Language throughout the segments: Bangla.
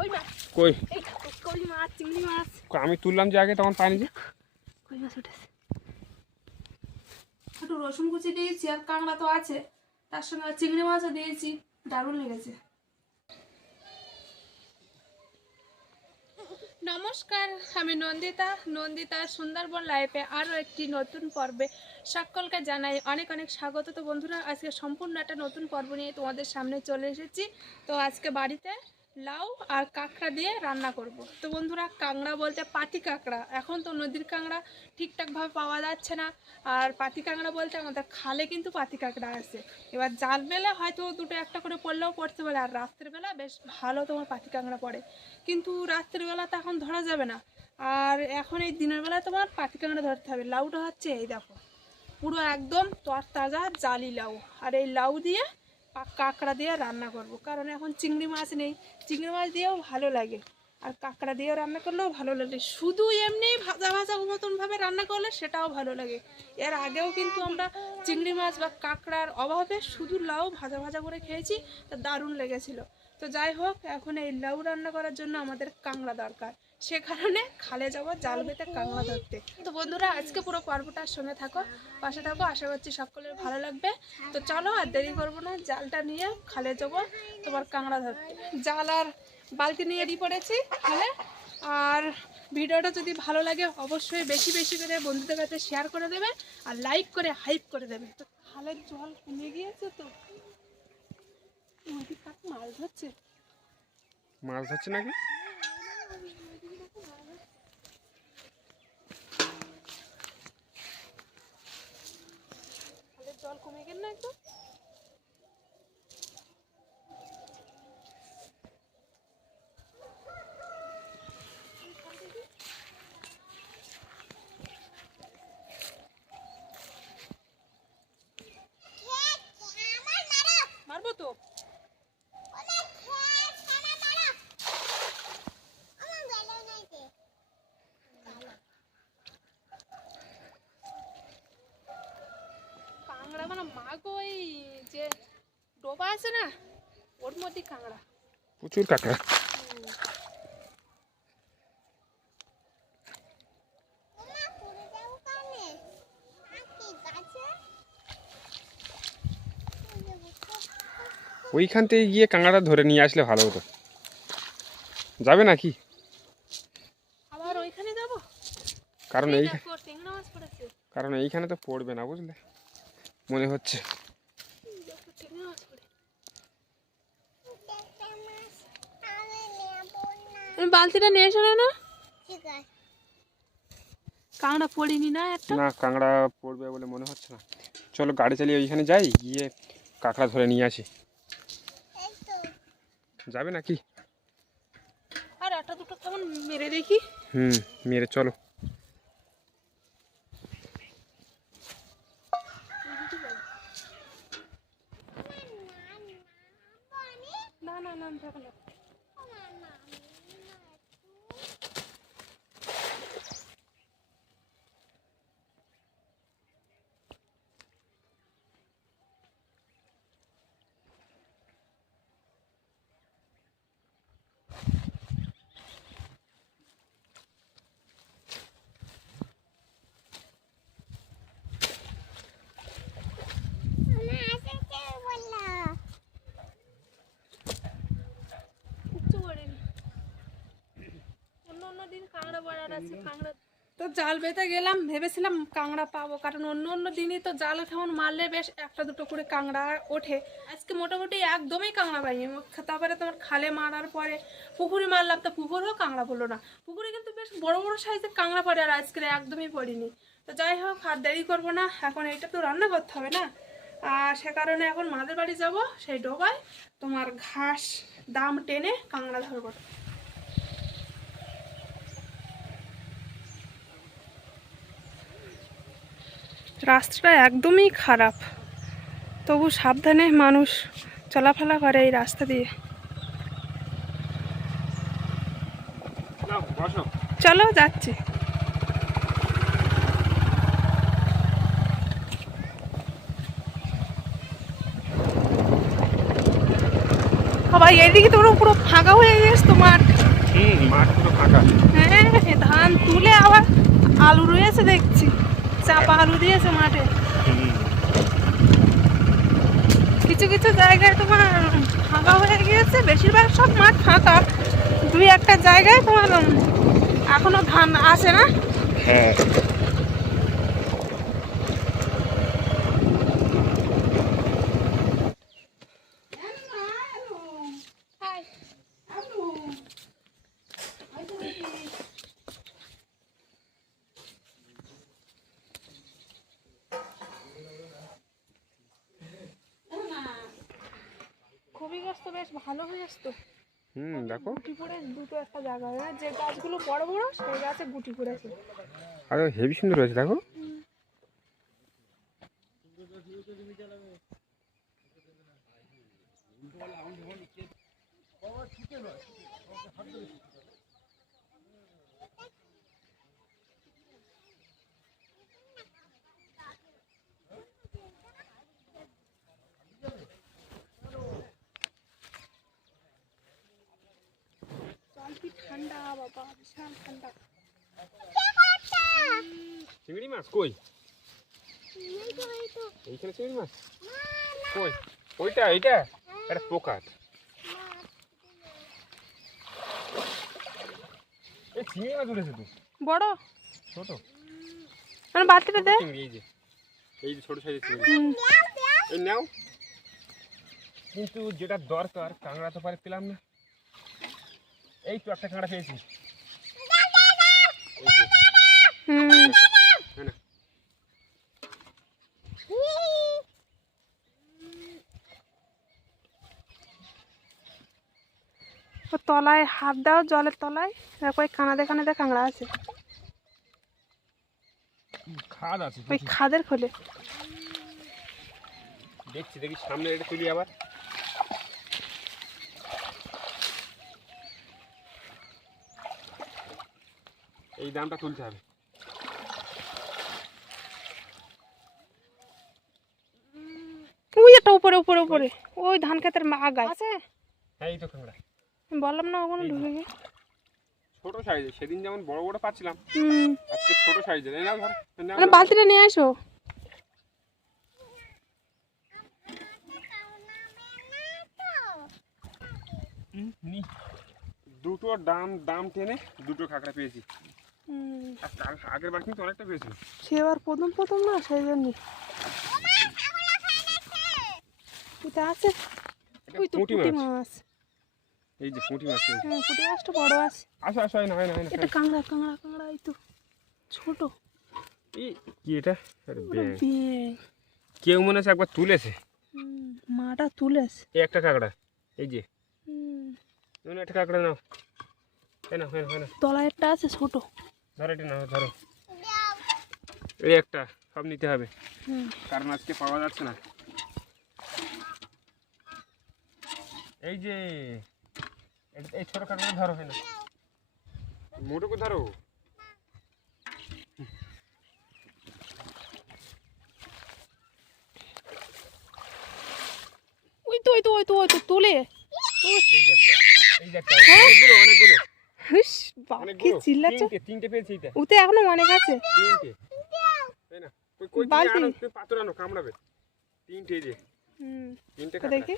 কই মাছ কই? কই মাছ চিংড়ি মাছ। আমি তুললাম যে আগে তখন পাইনি যে। কই মাছ উঠেছে? একটু রসুন কুচি দিয়েছি আর কাঁকড়া তো আছে। তার সঙ্গে চিংড়ি মাছও দিয়েছি দারুণ লেগেছে। নমস্কার আমি নন্দিতা। নন্দিতা সুন্দরবন লাইফে আরও একটি নতুন পর্বে সকলকে জানাই অনেক অনেক স্বাগত। তো বন্ধুরা আজকে সম্পূর্ণ একটা নতুন পর্ব নিয়ে তোমাদের সামনে চলে এসেছি। তো আজকে বাড়িতে লাউ আর কাঁকড়া দিয়ে রান্না করব। তো বন্ধুরা, কাঁকড়া বলতে পাতি কাঁকড়া। এখন তো নদীর কাঁকড়া ঠিকঠাকভাবে পাওয়া যাচ্ছে না। আর পাতি কাঁকড়া বলতে আমাদের খালে কিন্তু পাতি কাঁকড়া আছে। এবার জাল বেলা হয়তো দুটো একটা করে পড়লেও পড়তে পারে। আর রাত্রেবেলা বেশ ভালো তোমার পাতি কাঁকড়া পড়ে। কিন্তু রাত্রেবেলা তো এখন ধরা যাবে না। আর এখন এই দিনের বেলা তোমার পাতি কাঁকড়া ধরতে হবে। লাউটা হচ্ছে এই দেখো, পুরো একদম তর তাজা জালি লাউ। আর এই লাউ দিয়ে কাঁকড়া দিয়ে রান্না করব। কারণ এখন চিংড়ি মাছ নেই। চিংড়ি মাছ দিয়েও ভালো লাগে। আর কাঁকড়া দিয়েও রান্না করলেও ভালো লাগে। শুধু এমনি ভাজা ভাজা মতনভাবে রান্না করলে সেটাও ভালো লাগে। এর আগেও কিন্তু আমরা চিংড়ি মাছ বা কাঁকড়ার অভাবে শুধু লাউ ভাজা ভাজা করে খেয়েছি, তা দারুণ লেগেছিল। তো যাই হোক, এখন এই লাউ রান্না করার জন্য আমাদের কাঁকড়া দরকার। সে কারণে খালে যাব জাল বেতে কাঁকড়া ধরতে। তো বন্ধুরা, আজকে পুরো পর্বটার সঙ্গে থাকো, পাশে থাকো, আশা করছি সকলের ভালো লাগবে। তো চলো আর দেরি করব না, জালটা নিয়ে খালে যাব তোমার কাঁকড়া ধরতে। জাল আর বালতি নিয়ে রেডি পড়েছি খালে। আর ভিডিওটা যদি ভালো লাগে, অবশ্যই বেশি বেশি করে বন্ধুদের কাছে শেয়ার করে দেবে আর লাইক করে হাইপ করে দেবে। তো খালের জল কমে গিয়েছে তো। মাছ ধরছে। মাছ ধরছে নাকি? জল কমে গেল না একদম ডোবা আছে না ওর মধ্যে কাঁকড়া। প্রচুর কাঁকড়া। ওইখান থেকে গিয়ে কাঁকড়াটা ধরে নিয়ে আসলে ভালো হতো। যাবে নাকি? আবার ওইখানে যাব? কারণ এই কারণ এইখানে তো পড়বে না বুঝলে? মনে হচ্ছে এই দেখো টেংরা মাছ পড়ে তুমি বালতিটা নিয়ে এসো না কাঁকড়া পড়িনি না একটা না কাঁকড়া পড়বে বলে মনে হচ্ছে না চলো গাড়ি চালিয়ে ওইখানে যাই গিয়ে কাঁকড়া ধরে নিয়ে আসি যাবে নাকি আর একটা দুটো কেমন মেরে দেখি হুম মেরে চলো না না না দেখো না কিচ্ছু করিনি অন্য অন্য দিন কাঁকড়া আছে কাঁকড়া তো জাল বেতে গেলাম ভেবেছিলাম কাঁকড়া পাবো কারণ অন্য অন্য দিনই তো জাল কেমন মারলে বেশ একটা দুটো করে কাঁকড়া ওঠে। আজকে মোটামুটি একদমই কাঁকড়া পাইনি। তারপরে তোমার খালে মারার পরে পুকুরে মারলাম তো পুকুরেও কাঁকড়া পড়ল না। পুকুরে কিন্তু বেশ বড় বড় সাইজের কাঁকড়া পড়ে আর আজকে একদমই পড়িনি। তো যাই হোক আর দেরি করব না এখন এইটা তো রান্না করতে হবে না। আর সে কারণে এখন মাদের বাড়ি যাব সেই ডোবায় তোমার ঘাস দাম টেনে কাঁকড়া ধরবো। রাস্তাটা একদমই খারাপ। তবু সাবধানে মানুষ চলাফেরা করে এই রাস্তা দিয়ে। চলো যাচ্ছি। সবাই এদিকে তো পুরো ফাঁকা হয়ে গেছে তো মাঠ হুম মাঠ পুরো ফাঁকা। হ্যাঁ ধান তুলে আবার আলু রয়েছে দেখছি। চাপা আলু দিয়েছে মাঠে। কিছু কিছু জায়গায় তোমার ফাঁকা হয়ে গিয়েছে, বেশিরভাগ সব মাঠ ফাঁকা। দুই একটা জায়গায় তোমার এখনও ধান আসে না। হ্যাঁ। আসতো হুম দেখো। গুটি পড়ে দুটো একটা জায়গা হয় যে গাছগুলো বড় বড় সেই গাছে গুটি পড়েছে আর হেভি সুন্দর হয়েছে দেখো। জল কি ঠান্ডা বাবা বিশাল ঠান্ডা চিংড়ি মাছ কই? এইখানে চিংড়ি মাছ? কই? ওইটা এইটা? এটা পোকা এই চিংড়ি মাছ উঠেছে তো। বড়? ছোট? মানে বালতিটা দে। চিংড়ি এই যে। এই যে ছোট সাইজের চিংড়ি। এই নাও। কিন্তু যেটা দরকার কাঁকড়া তো পারে পেলাম না। এই তো একটা কাঁকড়া পেয়েছি এই যে, হুম হ্যাঁ না। ও তলায় হাত দাও জলের তলায়। ওই কানাদে কানাদে কাঁকড়া আছে? খাদ আছে ওই খাদের খোলে। দেখছি দেখি সামনে এটা তুলি আবার। এই দামটা তুলতে হবে। ওই একটা উপরে উপরে উপরে। ওই ধান ক্ষেতের আগায়। আছে। হ্যাঁ এই তো কাঁকড়া। বললাম না ওখানে ঢুকে গিয়ে ছোট সাইজের। সেদিন যেমন বড় বড় পাচ্ছিলাম আজকে ছোট সাইজের। এই নাও ধর মানে বালতিটা নিয়ে আসো দুটো দাম দাম টেনে দুটো কাঁকড়া পেয়েছি। আগের বার কিন্তু অনেকটা পেয়েছিল প্রথম প্রথম না সেই জন্য। এটা আছে? ওই তো পুঁটি পুঁটি মাছ। এই যে পুঁটি মাছ হ্যাঁ পুঁটি মাছটা বড় আছে। আসো আসো হয় না না এটা কাঁকড়া কাঁকড়া কাঁকড়া এই তো। ছোট। এই কি এটা। কেউ মনে হচ্ছে একবার তুলেছে। মাটা তুলেছে। এই একটা কাঁকড়া এই যে। হুম, একটা কাঁকড়া নাও। এই না হয় না হয় না তলায় একটা আছে ছোট। ধরো এটা নাও ধরো। এই একটা সব নিতে হবে। কারণ আজকে পাওয়া যাচ্ছে না। এই যে এই- ছোট কাঁকড়া ধরো হয় না মোটুকু ধরো। ওই তো ওই তো ওই তো ওই তো তুলে। এই যে একটা এই যে একটা অনেকগুলো অনেকগুলো। হুস বাবা কি অনেকগুলো চিল্লাচ্ছ? তিনটে তিনটে পেয়েছি এটা ওতে এখনও অনেক আছে। তিনটে। তাই না? কই কই বালতি। পাথর আনো কামড়াবে। তিনটে যে। হুম তিনটে দেখি।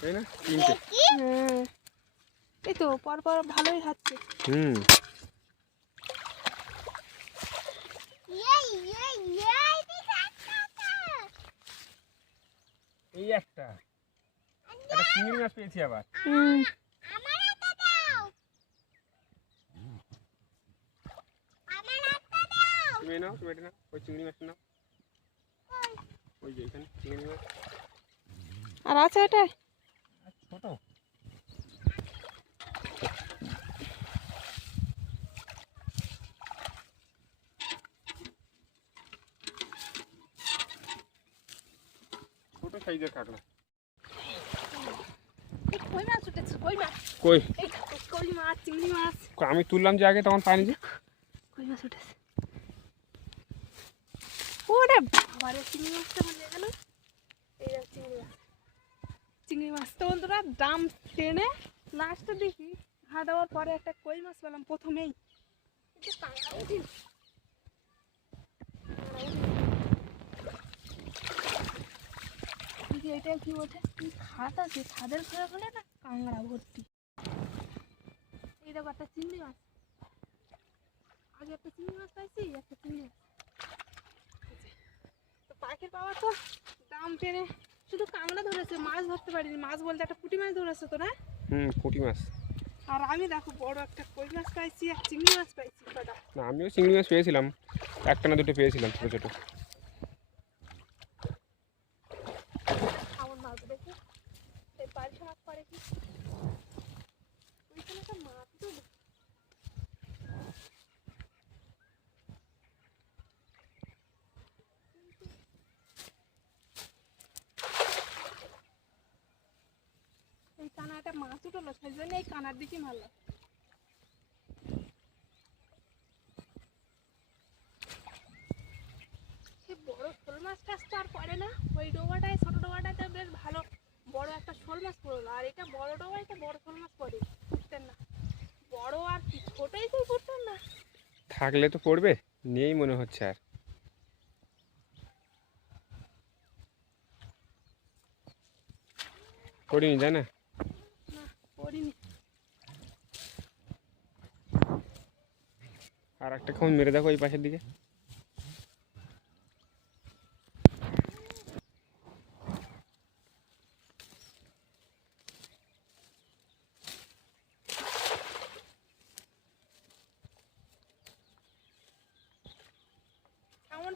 তাই না? তিনটে। এই তো পর পর ভালোই খাচ্ছে হুম। এই একটা। একটা চিংড়ি মাছ পেয়েছি আবার। হুম। তুমি এই নাও তুমি এটা নাও ওই চিংড়ি মাছটা নাও ওই যে এখানে চিংড়ি মাছ আর আছে এটাই আর ছোট ছোট সাইজের কাঁকড়া কই মাছ উঠেছে কই মাছ কই এই দেখো, কই মাছ চিংড়ি মাছ আমি তুললাম যে আগে তখন পাইনি যে কই মাছ উঠেছে ওরে চিংড়ি মাছটা মনে গেল এই চিংড়ি মাছ। চিংড়ি মাছ। তো বন্ধুরা, দাম টেনে লাস্টে দেখি ঘা দেওয়ার পরে একটা কই মাছ পেলাম প্রথমেই। এটা কি ওঠে খাত আছে? ছাদের ঘরে হলে না? কাঁকড়া ভর্তি। এই দেখো একটা চিংড়ি মাছ। আগে একটা চিংড়ি মাছ পাইছি, একটা চিংড়ি মাছ। পাখি পাওয়া তো দাম পেরে শুধু কাঁকড়া ধরেছে মাছ ধরতে পারিনি। মাছ বলতে একটা পুঁটি মাছ ধরেছে তো না? হুম পুঁটি মাছ। আর আমি দেখো বড় একটা কই মাছ পাইছি আর চিংড়ি মাছ পাইছি না আমিও চিংড়ি মাছ পেয়েছিলাম। একটা না দুটো পেয়েছিলাম ছোটো ছোটো আমার মাছ দেখি এই পারিশা মাছ পড়ে কি ওইখানে একটা মাছ তো এই কানাটা মাছ উঠল সেই জন্য এই কানার দিকে মারলাম সে বড় শোল মাছ টাছ তো আর পড়ে না ওই ডোবাটায় ছোট ডোবাটাতে বেশ ভালো বড় একটা শোল মাছ পড়ল আর এটা বড় ডোবায় তো বড় শোল মাছ পড়ে ফুটতেন না। বড় আর কি ছোটই তো ফুটতেন না। থাকলে তো পড়বে নেই মনে হচ্ছে আর। পড়িনি তাই না? না পড়িনি। আর একটা কেমন মেরে দেখো এই পাশের দিকে।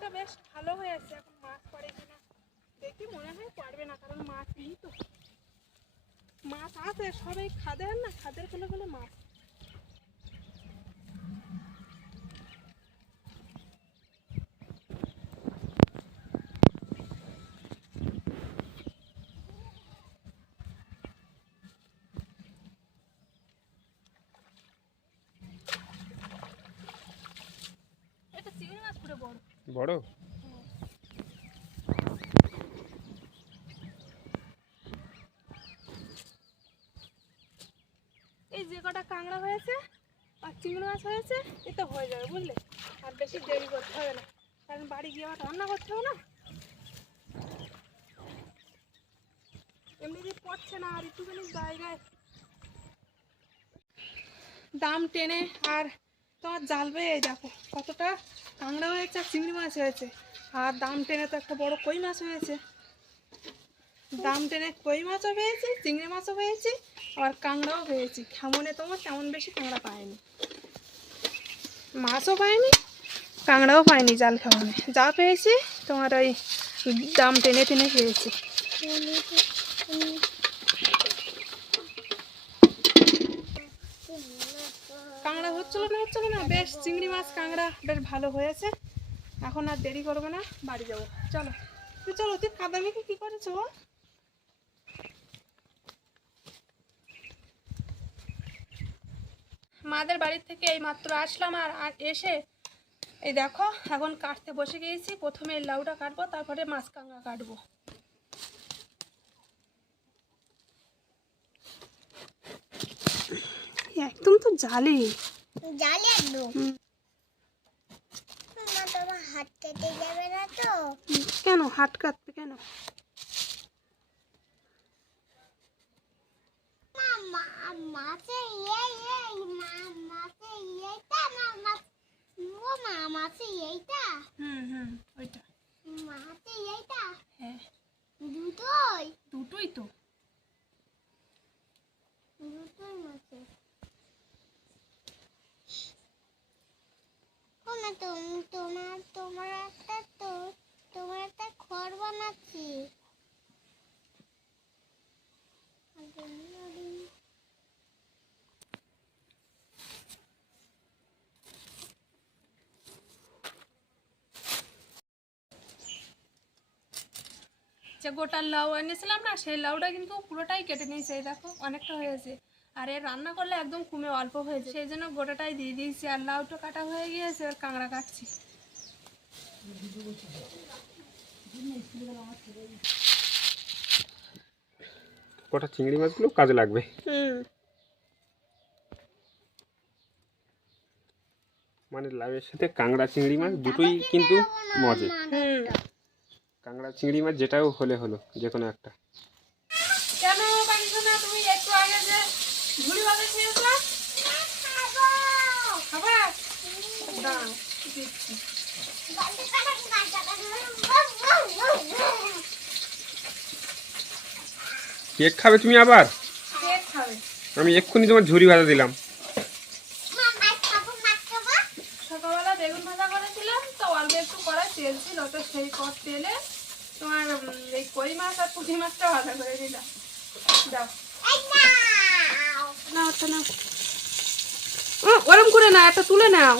এমনটা বেশ ভালো হয়ে আছে এখন মাছ পড়ে কিনা দেখি মনে হয় পারবে না, কারণ মাছ নেই তো। মাছ আছে, সবাই খাদের না, খাদের ফেলে ফেলে মাছ এটা চিংড়ি মাছ পুরো বড় বড় এই যে কটা কাঁকড়া হয়েছে আর চিংড়ি মাছ হয়েছে এটা হয়ে যাবে বুঝলে? আর বেশি দেরি করতে হবে না, কারণ বাড়ি গিয়ে আবার রান্না করতে হবে না? এমনি যে পড়ছে না, আর একটুখানি জায়গায় দাম টেনে, আর তোমার জাল বেয়ে দেখো, কতটা কাঁকড়া হয়েছে আর চিংড়ি মাছ হয়েছে। আর দাম টেনে তো একটা বড় কই মাছ হয়েছে। দাম টেনে কই মাছও পেয়েছি, চিংড়ি মাছও পেয়েছি আর কাঁকড়াও পেয়েছি। কেমনে তোমার তেমন বেশি কাঁকড়া পায়নি। মাছও পাইনি, কাঁকড়াও পাইনি, জাল খাওয়ানে। যা পেয়েছি, তোমার ওই দাম টেনে টেনে পেয়েছি কাঁকড়া হচ্ছিল না হচ্ছিল না, বেশ, চিংড়ি মাছ, কাঁকড়া, বেশ ভালো হয়েছে। এখন আর দেরি করব না, বাড়ি যাব। চলো। তুই চলো, তুই কাদা মেখে কী করেছ? মাদের বাড়ির থেকে এই মাত্র আসলাম আর এসে এই দেখো এখন কাটতে বসে গিয়েছি। প্রথমে এই লাউটা কাটবো তারপরে মাছ কাঁকড়া কাটবো। একদম তো জালি। জালি একদম। তোমার হাত কেটে যাবে না তো? কেন? হাট কাটবে কেন মা মা মাছে ইয়ে ইয়ে মা মাছে ইয়েটা না মাছ ও মা মাছে এইটা হুম হুম ওইটা মাছে এইটা হ্যাঁ দুটোই। তো। দুটোই মাছে তোমার তোমার একটা তো তোমার একটা খড় বানাচ্ছি। যে গোটা লাউ এনেছিলাম না সেই লাউটা কিন্তু পুরোটাই কেটে নিয়েছে এই দেখো অনেকটা হয়েছে। আর এর রান্না করলে একদম কমে অল্প হয়েছে সেই জন্য গোটাটাই দিয়ে দিয়েছি আর লাউটা কাটা হয়ে গিয়েছে আর কাঁকড়া কাটছি। কটা চিংড়ি মাছগুলো কাজে লাগবে। মানে লাউয়ের সাথে কাঁকড়া চিংড়ি মাছ দুটোই কিন্তু মজে। কাঁকড়া চিংড়ি মাছ যেটাও হলে হলো যে কোনো একটা। কেন তুমি একটু আগে যে ঝুড়ি বাজে খেয়েছো? খাবার কেক খাবে তুমি আবার? আমি এক্ষুনি তোমার ঝুরি ভাজা দিলাম সকালবেলা বেগুন ভাজা করেছিলাম তো অল্প একটু করা তেল ছিল তো সেই কর তেলে তোমার উম, এই কই মাছ আর পুঁটি করে দিলাম দাও। নাও একটা নাও। ওরম করে না একটা তুলে নাও।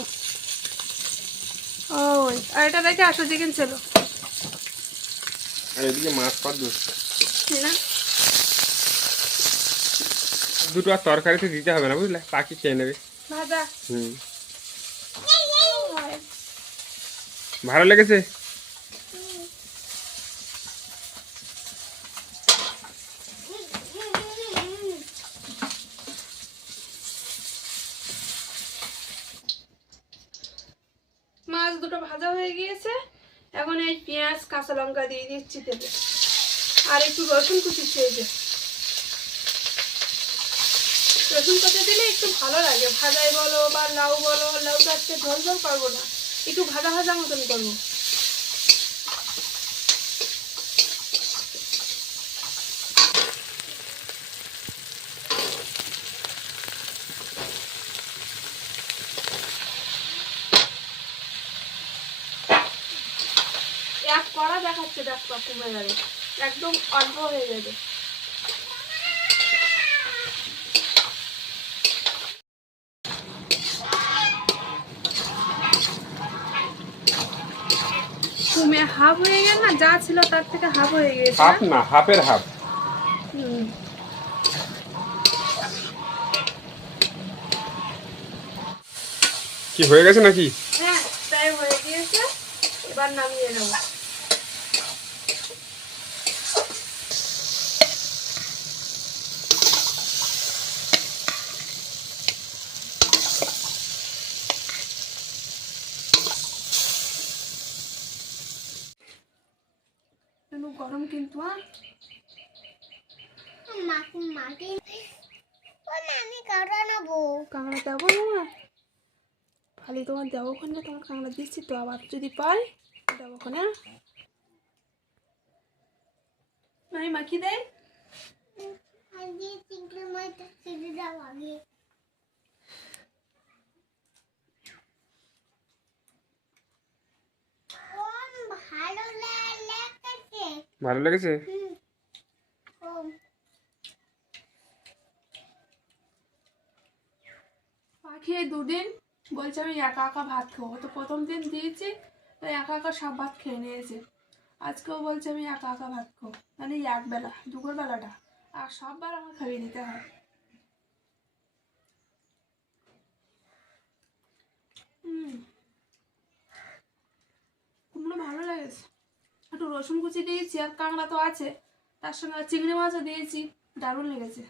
ওই আর এটা দেখে আসো চিকেন ছিল আর এদিকে মাছ না? দুটো আর তরকারিতে দিতে হবে না বুঝলে? পাখি খেয়ে নেবে। ভাজা। হুম। ভালো লেগেছে মাছ দুটো ভাজা হয়ে গিয়েছে এখন এই পেঁয়াজ কাঁচা লঙ্কা দিয়ে দিচ্ছি তেলে। আর একটু রসুন কুচি খেয়েছে রসুন কুচি দিলে একটু ভালো লাগে। ভাজাই বলো বা লাউ বলো, লাউটা আজকে ঝোল ঝোল করব না। একটু ভাজা ভাজা মতন করব এক কড়া দেখাচ্ছে ডাক্তার কমে যাবে একদম অল্প হয়ে যাবে। কমে হাফ হয়ে গেল না? যা ছিল তার থেকে হাফ হয়ে গেছে। হাফ না হাফের হাফ কি হয়ে গেছে নাকি? হ্যাঁ তাই হয়ে গিয়েছে। এবার নামিয়ে নেব একটু গরম কিন্তু হ্যাঁ আমি কাটা নেব। কাঁকড়া দেবো না? খালি তোমার দেবো ওখানে তোমার কাঁকড়া দিচ্ছি তো আবার যদি পাই দেবো ওখানে আমি মাখি দেয় ভালো লা- লাগতেছে ভালো লেগেছে? এই দুদিন বলছে আমি একা একা ভাত খাব। তো প্রথম দিন দিয়েছি, তো একা একা সব ভাত খেয়ে নিয়েছে। আজকেও বলছে আমি একা একা ভাত খাব। মানে এই এক বেলা দুপুর বেলাটা আর সববার আমার খাইয়ে দিতে হয়। কুমড়ো ভালো লেগেছে? একটু রসুন কুচি দিয়েছি আর কাঁকড়া তো আছে। তার সঙ্গে চিংড়ি মাছও দিয়েছি। দারুণ লেগেছে।